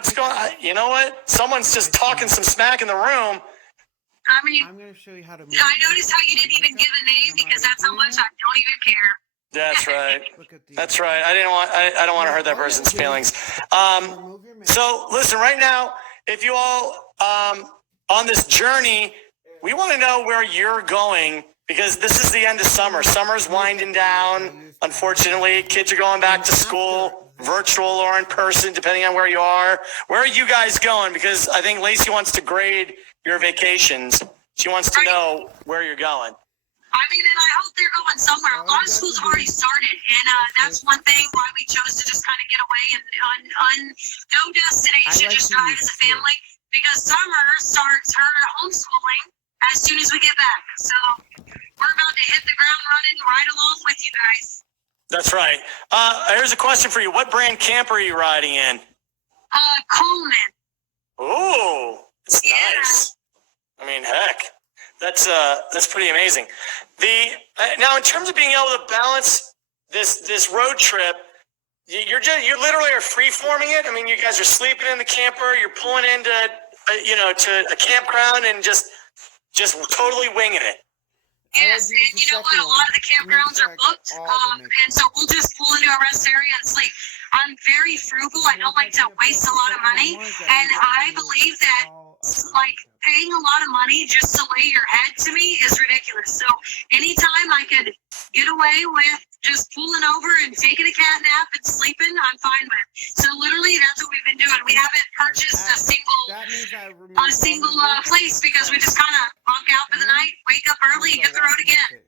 What's going on? You know what? Someone's just talking some smack in the room. I mean, I'm going to show you how to move. I noticed how you didn't even give a name because that's how much I don't even care. That's right. Look at the That's right. I don't want to hurt that person's feelings. So listen, right now, if you all on this journey, we want to know where you're going because this is the end of summer. Summer's winding down. Unfortunately, kids are going back to school, virtual or in person, depending on where you are. Where are you guys going? Because I think Lacey wants to grade your vacations. She wants to know where you're going. I mean, and I hope they're going somewhere. A lot of schools have already started, and that's one thing why we chose to just kind of get away and no destination, just drive as a family, because summer starts her homeschooling as soon as we get back. So we're about to hit the ground running right along with you guys. That's right. Here's a question for you. What brand camper are you riding in? Coleman. Ooh, it's nice. I mean, heck. That's pretty amazing. Now in terms of being able to balance this road trip, you literally are free forming it. I mean, you guys are sleeping in the camper, you're pulling into to a campground and just totally winging it. Yes, and you know what? A lot of the campgrounds are booked, and so we'll just pull into a rest area and sleep. I'm very frugal. I don't like to waste a lot of money, and I believe that like paying a lot of money just to lay your head to me is ridiculous. So anytime I could get away with just pulling over and taking a cat nap and sleeping, I'm fine with. So literally that's what we've been doing. We haven't purchased a single place because we just kind of bunk out for the night, wake up early, and hit the road again.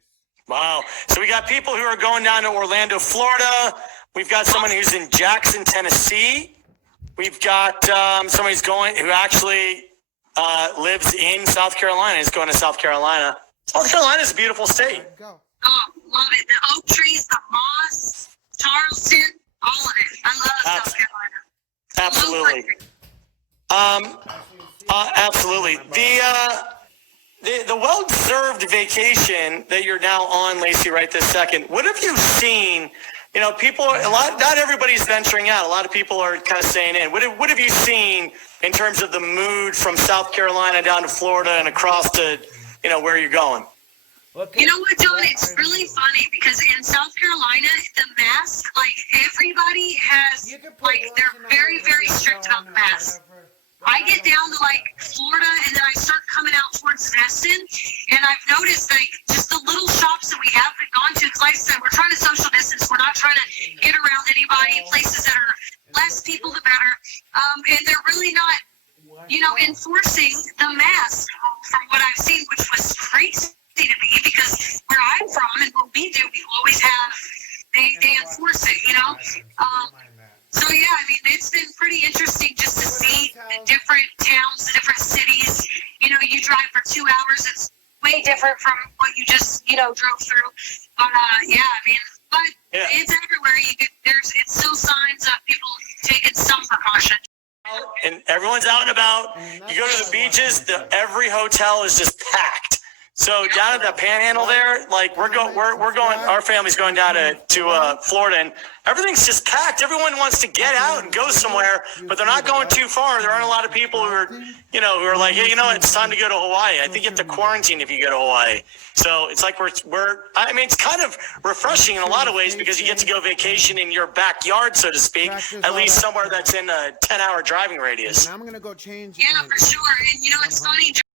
Wow. So we got people who are going down to Orlando, Florida. We've got someone who's in Jackson, Tennessee. We've got somebody who actually lives in South Carolina. Is going to South Carolina. South Carolina is a beautiful state. Oh, love it. The oak trees, the moss, Charleston, all of it. I love South Carolina. Absolutely. Absolutely. The well-deserved vacation that you're now on, Lacey, right this second. What have you seen? You know, not everybody's venturing out. A lot of people are kind of staying in. What have you seen in terms of the mood from South Carolina down to Florida and across to, where you're going? You know what, John? It's really funny because in South Carolina, the mask, like everybody has, like they're very, very strict about the mask. I get down to like Florida and then I start coming out towards Destin, and I've noticed like just the little shops that we haven't gone to, because like I said, we're trying to social distance. We're not trying to get around anybody. Places that are less people, the better. And they're really not, enforcing the mask from what I've seen, which was crazy to me because where I'm from and what we do, we always have, they enforce it, So yeah, I mean, it's been pretty interesting just to see the different towns, the different cities. You drive for 2 hours. It's way different from what you just, drove through. But it's everywhere. It's still signs of people taking some precaution. And everyone's out and about. You go to the beaches, every hotel is just packed. So down at the Panhandle there, like we're going. Our family's going down to Florida, and everything's just packed. Everyone wants to get out and go somewhere, but they're not going too far. There aren't a lot of people who are, who are like, hey, it's time to go to Hawaii. I think you have to quarantine if you go to Hawaii. So it's like it's kind of refreshing in a lot of ways because you get to go vacation in your backyard, so to speak, at least somewhere that's in a 10-hour driving radius. I'm gonna go change. Yeah, for sure. And it's funny, John.